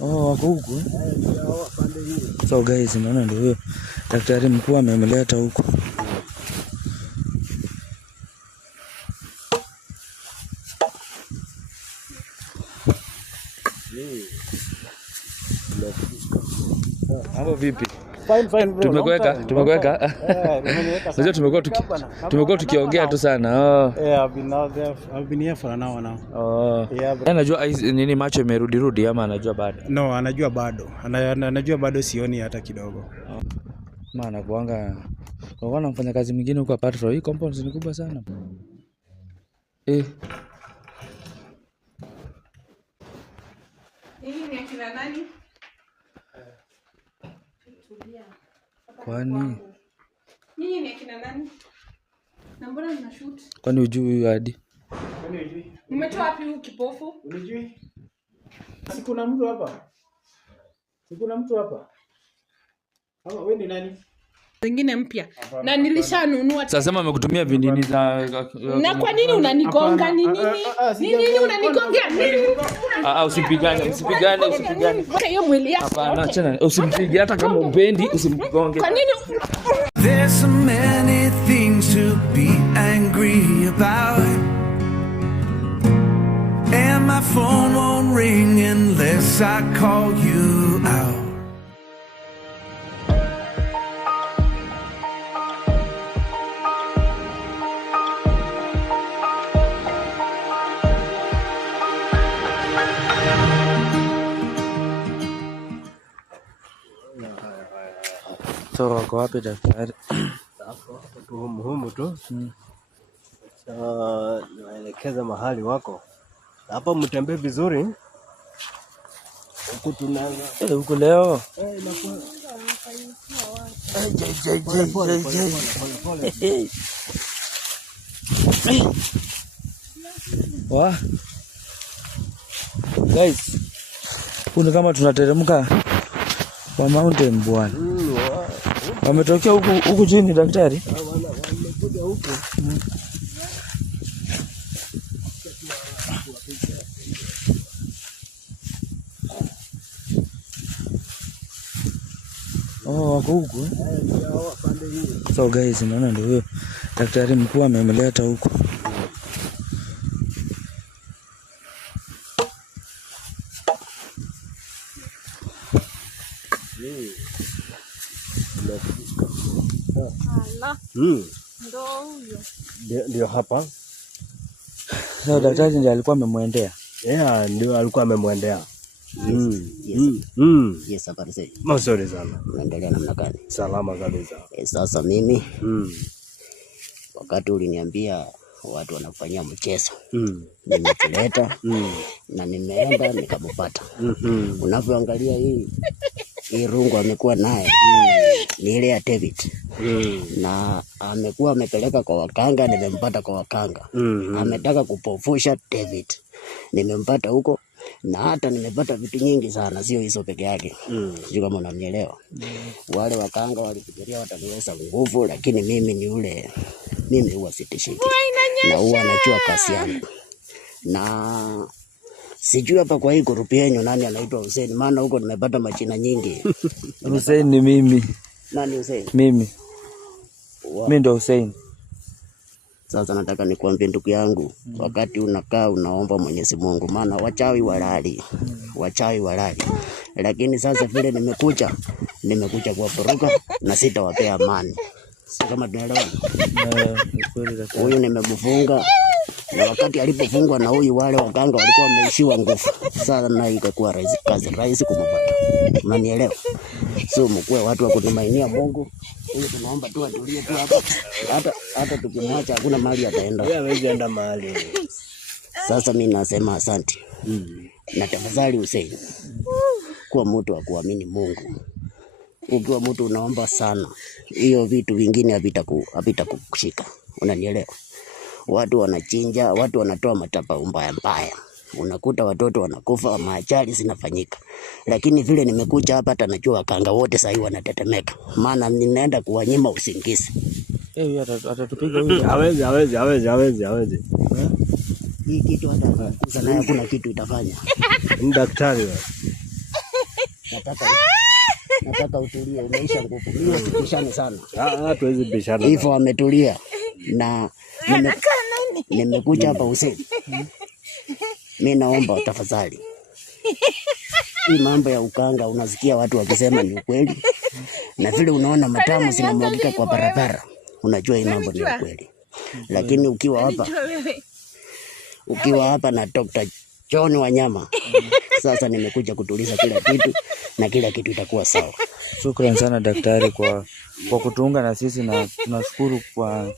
Oh, wako huku. So guys, naona ndio huyo daktari mkuu amemleta huku. Hapo vipi? Fine bro. Tumekuweka. Unajua tumekuwa tukiongea tu sana. Yeah, I've been here for an hour now. Yeah. Anajua nini macho imerudi ama anajua bado? No, anajua bado. Anajua bado sioni hata kidogo. Maana kuanga unaona mfanya kazi mwingine huko apart from hii compound ni kubwa sana. Hii ni akina nani? Kwani nyinyi ni akina nani? Na mbona mnashoot? Kwani hujui hadi? Kwani hujui? Mmetoa wapi huu kipofu? Unajui? Sikuna mtu hapa. Hawa wewe ni nani? Zingine mpya. Na nilishanunua. Sasa sema amekutumia vinini za na kwa nini unanigonga ni nini? Nini unanigongea? Usipigane. Hiyo mwili yako. Hapana, acha usimpige hata kama upendi usimgonge. Kwa nini? There's so many things to be angry about, and my phone won't ring unless I call you out. So wako wapi daktari? Hapo tu muhimu tu. Naelekeza mahali wako. Hapa mtembee vizuri. Huku tunaanza. Huku leo. Guys, kuna kama tunateremka kwa mountain bwana. Wametokea huku chini daktari? Wamekuja huku. Wako huku. So guys, naona ndio huyo daktari mkuu amemleta huku. Ndio hapa. So daktari ndiye alikuwa amemwendea. Yeah, ndio alikuwa amemwendea. Yes, habari zenu. Mazuri sana. Unaendelea namna gani? Salama kabisa. Sasa mimi wakati uliniambia watu wanafanyia mchezo, nimetuleta na nimeenda nikampata. Unapoangalia hii rungu amekuwa naye ni ile ya David. Na amekuwa amepeleka kwa wakanga, nimempata kwa wakanga. Ametaka kupofusha David, nimempata huko. Na hata nimepata vitu nyingi sana, sio hizo peke yake. Sio kama unanielewa. Wale wakanga walifikiria wataniweza nguvu, lakini mimi huwa sitishiki. Na huwa najua kasi yangu. Na sijui hapa kwa hii grupu yenu nani anaitwa Hussein, maana huko nimepata majina nyingi. Hussein ni mimi. Nani Hussein? Mimi. Mimi ndo Hussein. Sasa nataka nikuambie ndugu yangu, wakati unakaa unaomba Mwenyezi Mungu, maana wachawi walali. Lakini sasa vile nimekuja kuwafuruka na sitawapea amani. Si kama tunaelewana? Huyu nimemfunga, na wakati alipofungwa na huyu wale waganga walikuwa wameishiwa nguvu. Sasa na ikakuwa kazi rahisi kumpata. Unanielewa? So mkue watu wa kutumainia Mungu. Ili tunaomba tu atulie tu hapa. Hata tukimwacha hakuna mahali ataenda. Yeye hawezi enda mahali. Sasa mimi nasema asante. Na tafadhali Hussein, kuwa mtu wa kuamini Mungu. Ukiwa mtu unaomba sana, hiyo vitu vingine havitakushika. Unanielewa? Watu wanachinja, watu wanatoa matapa mbaya. Unakuta watoto wanakufa, maajali zinafanyika. Lakini vile nimekuja hapa hata najua wakanga wote sasa wanatetemeka. Maana ninaenda kuwanyima usingizi. huyu atatupiga huyu. Hawezi. Hii kitu hata sana hakuna kitu itafanya. Ni daktari wewe. Nataka utulie, umeisha nguvu. Hiyo sipishane sana. Tuwezi bishana. Hivyo ametulia na nimekuja hapa usiku. Mimi naomba tafadhali. Hii mambo ya ukanga unasikia watu wakisema ni ukweli. Na vile unaona matamu zinamwagika kwa barabara, unajua hii mambo ni ukweli. Lakini ukiwa hapa na Dr. John Wanyama, sasa nimekuja kutuliza kila kitu na kila kitu itakuwa sawa. Shukrani sana daktari kwa kutuunga na sisi, na tunashukuru kwa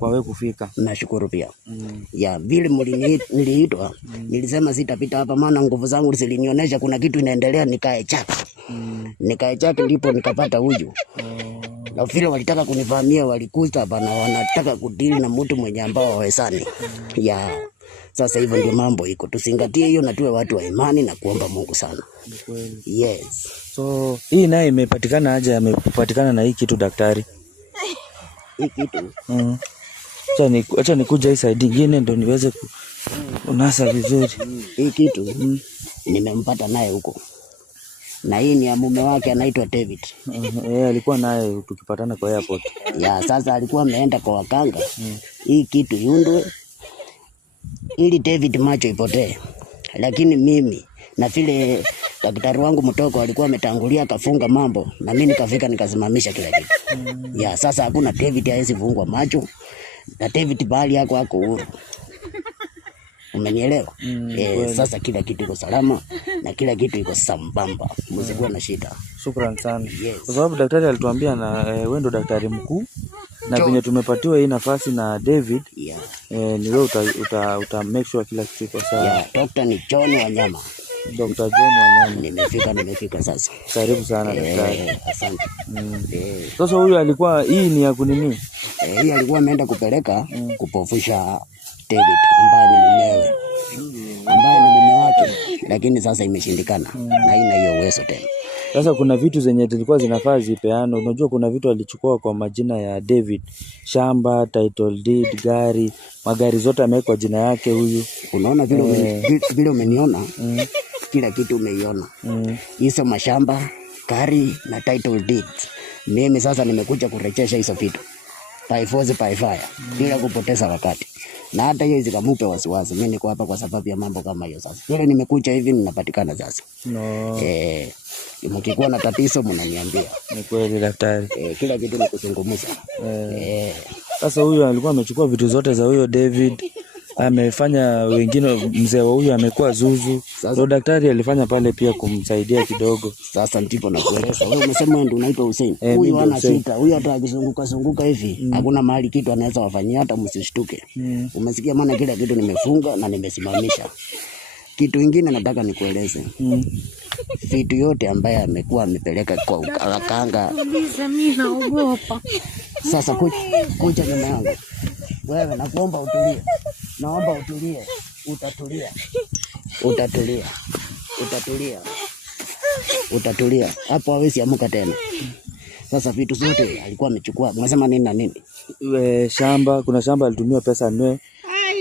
wewe kufika. Nashukuru pia. Ya vile niliitwa, nilisema sitapita hapa maana nguvu zangu zilinionyesha kuna kitu inaendelea, nikae chaki ndipo nikapata huyu. Na vile walitaka kunivamia, walikuta hapa na wanataka kudili na mtu mwenye ambao hawezani. Ya sasa hivyo ndio mambo iko. Tusingatie hiyo na tuwe watu wa imani na kuomba Mungu sana. Yes. So hii naye imepatikana aje? Amepatikana na hii kitu daktari? Hii kitu. Acha nikuja hii side nyingine ndio niweze kunasa vizuri. Hii kitu nimempata naye huko. Na hii ni ya mume wake anaitwa David. Alikuwa naye tukipatana kwa airport. Ya sasa alikuwa ameenda kwa wakanga. Hii kitu yundwe ili David macho ipotee. Lakini mimi na vile daktari wangu mtoko alikuwa ametangulia akafunga mambo, na mimi nikafika nikasimamisha kila kitu. Ya sasa hakuna David hawezi fungwa macho. Na David bali yako huru. Umenielewa? Sasa kila kitu iko salama na kila kitu iko sambamba. Msikuwa na shida. Shukrani sana. Yes. Kwa sababu daktari alituambia na wewe ndo daktari mkuu na venye tumepatiwa hii nafasi na David. Ni wewe uta make sure kila kitu iko sawa. Dr. ni John Wanyama. Dr. John Wanyama. Nimefika sasa. Karibu sana daktari. Asante. Sasa huyu alikuwa hii ni ya kunini? Hii alikuwa ameenda kupeleka kupofusha David ambaye ni mumewe. Ambaye ni mume wake, lakini sasa imeshindikana. Na haina hiyo uwezo tena. Sasa kuna vitu zenye zilikuwa zinafaa zipeano. Unajua kuna vitu alichukua kwa majina ya David. Shamba, title deed, gari, magari zote ameweka jina yake huyu. Unaona vile umeniona? Kila kitu umeiona. Hizo mashamba, gari na title deed. Mimi sasa nimekuja kurejesha hizo vitu. By force by fire. Bila kupoteza wakati. Na hata hiyo zikamupe wasiwasi. Mimi niko hapa kwa sababu ya mambo kama hiyo sasa. Vile nimekuja hivi ninapatikana sasa. Mkikuwa na tatizo mnaniambia. Ni kweli daktari. Kila kitu ni kuzungumza. Sasa huyu alikuwa amechukua vitu zote za huyo David. Amefanya wengine, mzee wa huyu amekuwa zuzu. Ndio daktari alifanya pale pia kumsaidia kidogo. Sasa ndipo nakueleza. Wewe umesema ndio unaitwa Hussein. Huyu ana shida. Huyu hata akizunguka hivi, hakuna mahali kitu anaweza wafanyia, hata msishtuke. Umesikia maana kila kitu nimefunga na nimesimamisha. Kitu kingine nataka nikueleze. Vitu yote ambaye amekuwa amepeleka kwa wakanga. Mimi naogopa. Sasa kuja nyuma yangu. Wewe nakuomba utulie. Naomba utulie. Utatulia. Hapo hawezi amuka tena. Sasa vitu zote alikuwa amechukua. Unasema nini na nini? Shamba, kuna shamba alitumia pesa nwe.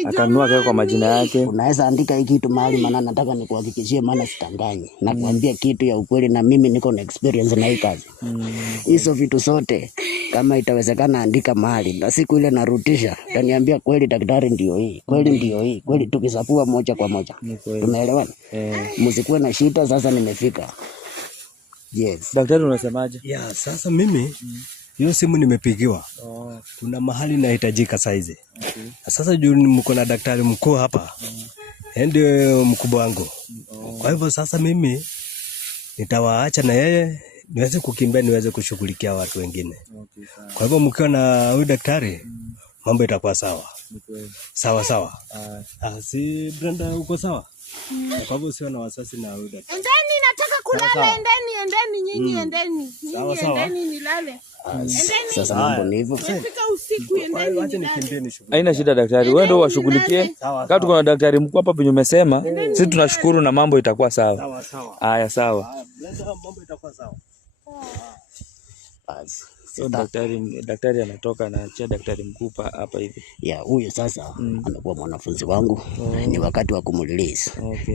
Akanunua kwa majina yake. Unaweza andika hii kitu mahali, maana nataka nikuhakikishie, maana sitanganye. Na kuambia kitu ya ukweli, na mimi niko na experience na hii kazi. Hizo vitu zote kama itawezekana andika mahali. Na siku ile narutisha, utaniambia kweli daktari ndio hii. Kweli tukisapua moja kwa moja. Tumeelewana? Msikuwe na shida, sasa nimefika. Yes. Daktari unasemaje? Sasa mimi hiyo simu nimepigiwa. Kuna mahali nahitajika saizi. Sasa juu mko na daktari mkuu hapa. Ndio mkubwa wangu. Kwa hivyo sasa mimi nitawaacha na yeye niweze kukimbia, niweze kushughulikia watu wengine. Kwa hivyo mkiwa na huyu daktari mambo itakuwa sawa. Sawa. Si Brenda uko sawa? Kwa hivyo sio na wasiwasi na huyu daktari. Endeni, nataka kulala. Endeni nyinyi, endeni. Endeni nilale. Sasa mambo ni hivyo. Fika usiku, endeni. Acha nikimbie nishughulike. Haina shida daktari. Wewe ndio washughulikie. Kama tuko na daktari mkuu hapa penye umesema, sisi tunashukuru na mambo itakuwa sawa. Sawa. Haya sawa. Mambo itakuwa sawa. Basi. So daktari anatoka na achia daktari mkuu hapa hivi. Ya huyu sasa amekuwa mwanafunzi wangu. Ni wakati wa kumrelease.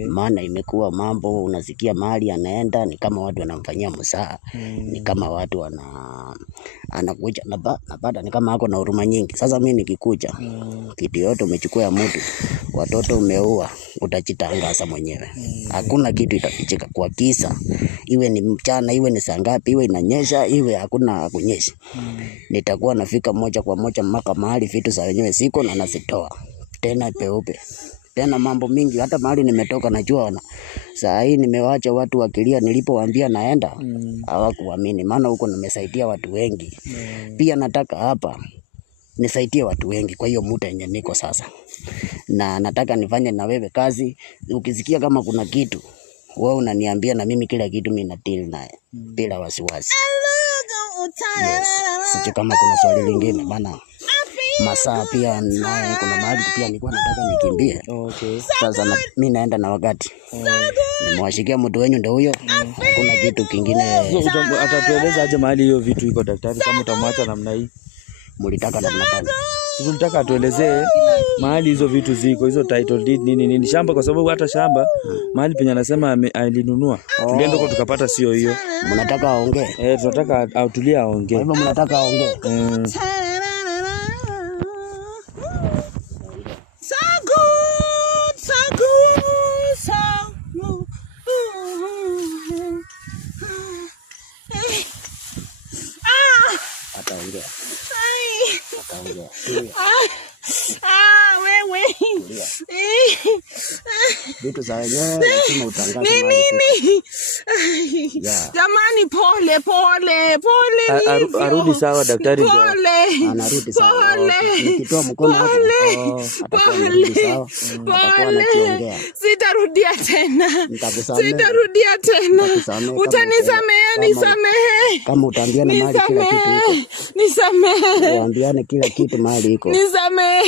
Maana imekuwa mambo unasikia mahali anaenda ni kama watu wanamfanyia msaa. Ni kama watu anakuja napata ni kama hako na huruma nyingi. Sasa mimi nikikuja kitu yote umechukua ya mtu, watoto umeua, utajitangaza mwenyewe. Hakuna kitu itafichika kwa kisa. Iwe ni mchana, iwe ni saa ngapi, iwe inanyesha, iwe hakuna kunyesha. Nitakuwa nafika moja kwa moja mpaka mahali vitu za wenyewe siko na nazitoa. Tena peupe. Tena mambo mingi hata mahali nimetoka najua saa hii nimewaacha watu wakilia nilipowaambia naenda hawakuamini, maana huko nimesaidia watu wengi. Pia nataka hapa nisaidie watu wengi kwa hiyo muda yenye niko sasa. Na nataka nifanye na wewe kazi. Ukisikia kama kuna kitu wewe unaniambia na mimi kila kitu mimi na deal naye bila wasiwasi. Yes. Sisi kama kuna swali lingine maana masaa pia naye kuna mahali pia nilikuwa nataka nikimbie. Sasa mimi naenda na wakati. Nimewashikia mtu wenyu ndio huyo. Hakuna kitu kingine. Atatueleza aje mahali hiyo vitu iko daktari kama utamwacha namna hii. Mlitaka namna gani? Tunataka atuelezee mahali hizo vitu ziko, hizo title deed nini shamba, kwa sababu hata shamba mahali penye anasema alinunua. Tulienda huko tukapata sio hiyo. Mnataka aongee? Tunataka autulie aongee. Kwa hivyo mnataka aongee. Ataongea. Wewe. Vitu za wenyewe lazima utangaze mahali. Jamani pole. Arudi sawa daktari. Anarudi sawa. Nikitoa mkono hapo. Atakuwa anarudi sawa. Atakuwa anakiongea. Sitarudia tena. Utanisamea, nisamehe. Kama utaambiana mahali kila kitu iko. Nisamehe. Uambiane kila kitu mahali iko. Nisamehe.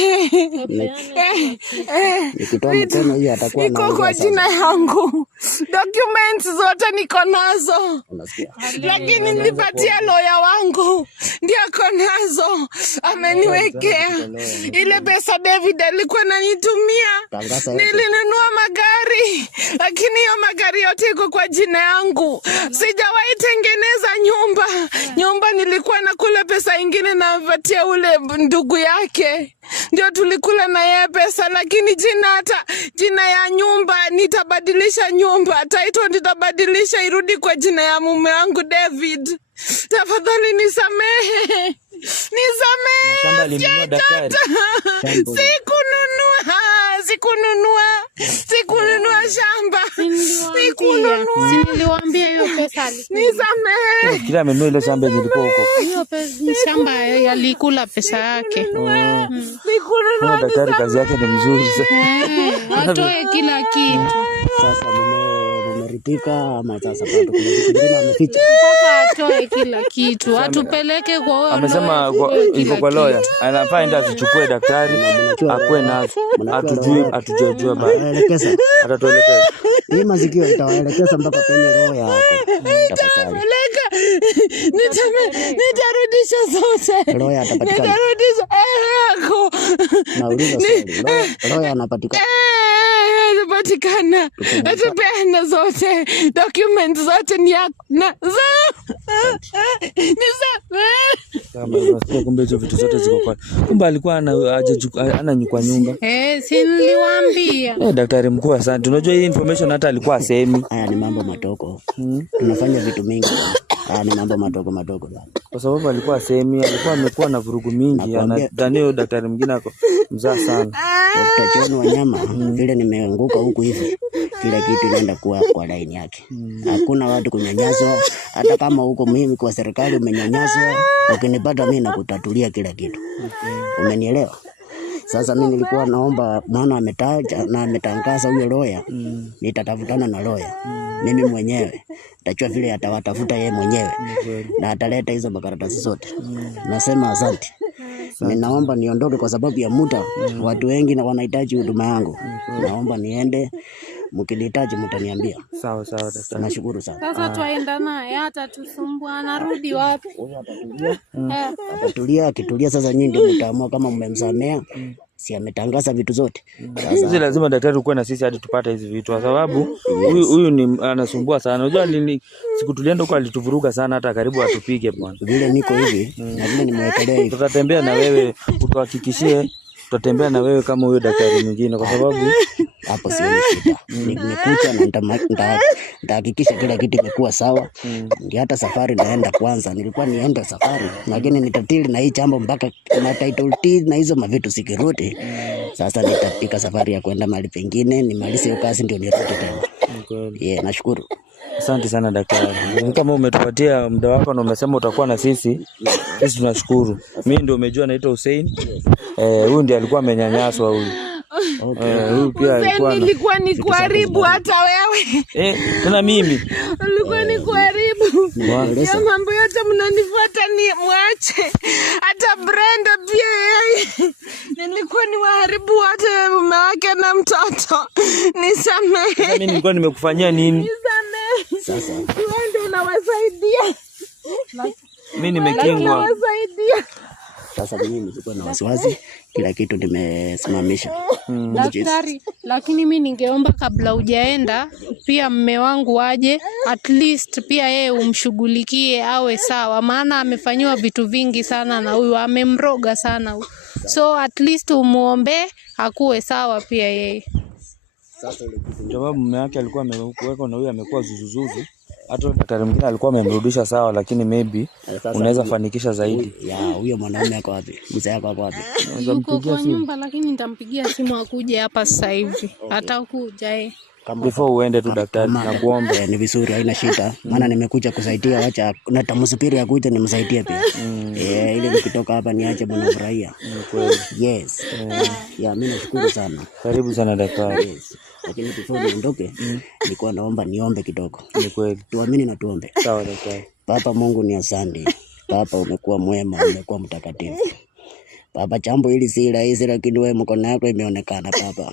Nikitoa mkono hiyo atakuwa anaongea. Iko kwa jina yangu. Documents zote niko nazo. Unasikia? Lakini nilipatia lawyer wangu. Ndio ako nazo. Ameniwekea. Ile pesa David alikuwa ananitumia. Nilinunua magari. Lakini hiyo magari yote iko kwa jina yangu. Sijawahi tengeneza nyumba nilikuwa nakula pesa ingine na vatia ule ndugu yake. Ndio tulikula na yeye pesa, lakini jina ya nyumba nitabadilisha, nyumba title nitabadilisha irudi kwa jina ya mume wangu David. Tafadhali nisamehe. Shamba alinunua daktari. Sikununua shamba. Niliwaambia hiyo pesa alikuwa. Nisamehe. Kila amenunua ile shamba ilikuwa huko. Hiyo pesa shamba alikula pesa yake. Sikununua. Daktari kazi yake ni mzuri sana. Atoe kila kitu. Sasa mmeridhika ama sasa bado kuna kitu kingine ameficha? Mpaka atoe kila kitu. Atupeleke kwa huyo. Amesema iko kwa lawyer. Anafaa enda asichukue daktari akwe nazo. Atujue bado. Atatuelekeza. Hii mazikio itawaelekeza mpaka penye roho yako. Tafadhali. Nitarudisha zote. Roho atapatikana. Nitarudisha yako. Nauliza swali. Roho anapatikana. Anapatikana. Atapeana zote. Documents zote ni yako. Kumbe hizo vitu zote ziko kwa. Kumbe alikuwa ananyukwa nyumba. Si niliwaambia. Daktari mkuu asante. Unajua hii information hata alikuwa asemi. Haya ni mambo madogo. Tunafanya vitu mingi. Haya ni mambo madogo. Kwa sababu alikuwa asemi, alikuwa amekuwa na vurugu mingi. Anadhani daktari mwingine ako mzaa sana. Dr. John Wanyama vile nimeanguka huku hivi. Kila kitu inaenda kwa line yake. Hakuna watu kunyanyaswa. Hata kama huko mimi kwa serikali umenyanyaswa, ukinipata mimi nakutatulia kila kitu. Umenielewa? Sasa mimi nilikuwa naomba, maana ametaja na ametangaza huyo lawyer. Nitatafutana na lawyer. Mimi mwenyewe nitachua vile atawatafuta yeye mwenyewe na ataleta hizo makaratasi zote. Nasema asante. Ninaomba niondoke kwa sababu ya muda. Watu wengi na wanahitaji huduma yangu. Naomba niende. Mkinihitaji mtaniambia. Sawa daktari. Nashukuru sana. Sasa twaenda naye hata tusumbua, anarudi wapi? Atatulia, akitulia sasa nyinyi ndio mtaamua kama mmemsamea. Si ametangaza vitu zote. Sasa lazima daktari ukue na sisi hadi tupate hizi vitu kwa sababu huyu ni anasumbua sana. Unajua siku tulienda huko alituvuruga sana hata karibu atupige bwana. Vile niko hivi na vile nimewekelea hivi. Tutatembea na wewe utuhakikishie, tutatembea na wewe kama huyo daktari mwingine kwa sababu hapo sio shida. Nimekuja na nitahakikisha kila kitu kimekuwa sawa. Ndio hata safari naenda kwanza. Nilikuwa niende safari lakini nitatili na hii jambo mpaka na title deed na hizo mavitu sikirudi. Sasa nitapika safari ya kwenda mahali pengine, nimalize hiyo kazi ndio nirudi tena. Nashukuru. Asante sana daktari. Kama umetupatia muda wako na umesema utakuwa na sisi tunashukuru. Mimi ndio umejua naitwa Hussein. Huyu ndiye alikuwa amenyanyaswa huyu. Huyu pia alikuwa nilikuwa ni kuharibu hata wewe. Tena mimi. Ulikuwa ni kuharibu. Ya mambo yote mnanifuata ni mwache. Hata Brenda pia yeye. Nilikuwa ni waharibu wote mume wake na mtoto. Nisamehe. Mimi nilikuwa nimekufanyia nini? Nisamehe. Sasa wewe ndio unawasaidia. Mimi nimekingwa. Sasa mimi nilikuwa na wasiwasi, kila kitu nimesimamisha. Daktari, lakini mimi ningeomba kabla hujaenda pia mume wangu aje, at least pia yeye umshughulikie awe sawa, maana amefanywa vitu vingi sana na huyu amemroga sana. So at least umuombe akuwe sawa pia yeye. Sasa ile kitu sababu mume wake alikuwa amekuweka na huyu amekuwa zuzuzuzu. Hata daktari mwingine alikuwa amemrudisha sawa, lakini maybe unaweza fanikisha zaidi. Huyo mwanaume ako wapi? Mzee yako ako wapi? Yuko kwa nyumba, lakini nitampigia simu akuje hapa sasa hivi. Atakuja before uende tu daktari na kuomba. Ni vizuri, haina shida. Maana nimekuja kusaidia, acha na tamusubiri akuje nimsaidie pia. Ile nikitoka hapa niache bwana furahia. Yes. Mimi nashukuru sana. Karibu sana daktari. Yes. Lakini before niondoke, nilikuwa naomba niombe kidogo. Ni kweli. Tuamini na tuombe. Sawa daktari. Baba Mungu ni asante. Baba umekuwa mwema, umekuwa mtakatifu. Baba, jambo hili si rahisi lakini wewe mkono wako imeonekana Baba.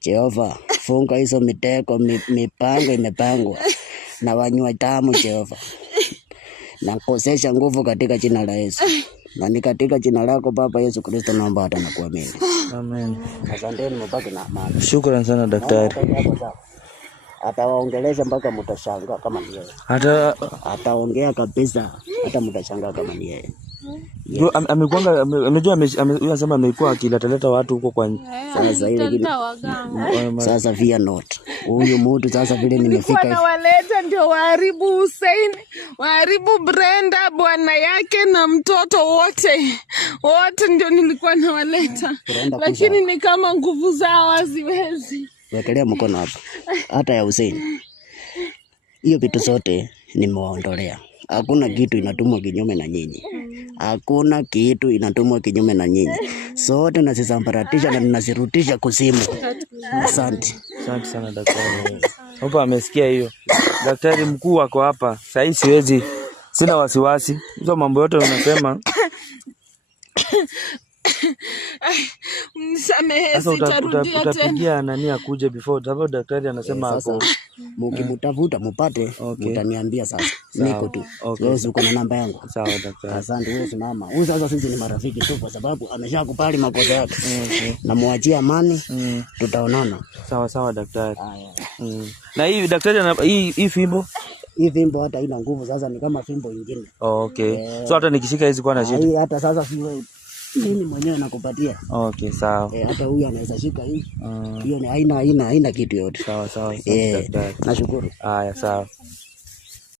Jehova, funga hizo mitego, mipango imepangwa na wanywa damu Jehova. Na kosesha nguvu katika jina la Yesu. Na ni katika jina lako Baba Yesu Kristo naomba hata na kuamini. Amen. Asanteni, mbaki na amani. Shukrani sana daktari. Atawaongelesha mpaka mtashangaa kama ni yeye. Ataongea kabisa hata mtashangaa kama ni yeye. Ndio amekuanga amejua anasema amekuwa akiletaleta watu huko kwa sasa ile sasa via not. Huyu mtu sasa vile nimefika na waleta ndio waharibu Hussein, waharibu Brenda bwana yake na mtoto wote ndio nilikuwa na waleta. Lakini ni kama nguvu zao haziwezi. Wekelea mkono hapa. Hata ya Hussein. Hiyo vitu zote nimewaondolea. Hakuna kitu inatumwa kinyume na nyinyi. Hakuna kitu inatumwa kinyume na nyinyi. Sote nasisambaratisha na ninasirutisha kuzimu. Asante. Asante sana daktari. Hapa amesikia hiyo. Daktari mkuu wako hapa. Sasa sina wasiwasi. Hizo mambo yote unasema. Msamehe, sitarudia tena. Utapigia nani akuje before sababu daktari anasema hapo. Mkimtafuta mpate, mtaniambia sasa. Niko tu. Wewe uko na namba yangu. Sawa daktari. Asante, wewe simama. Huyu sasa sisi ni marafiki tu kwa sababu ameshakubali makosa yake. Na muachie amani, tutaonana. Sawa daktari. Na hii daktari hii fimbo? Hii fimbo hata ina nguvu sasa, ni kama fimbo nyingine. So hata nikishika hizi kwa na shida. Hii hata sasa si wewe mimi mwenyewe nakupatia. Sawa. Hata huyu anaweza shika hii. Hiyo ni haina kitu yote. Sawa. Nashukuru. Haya, sawa.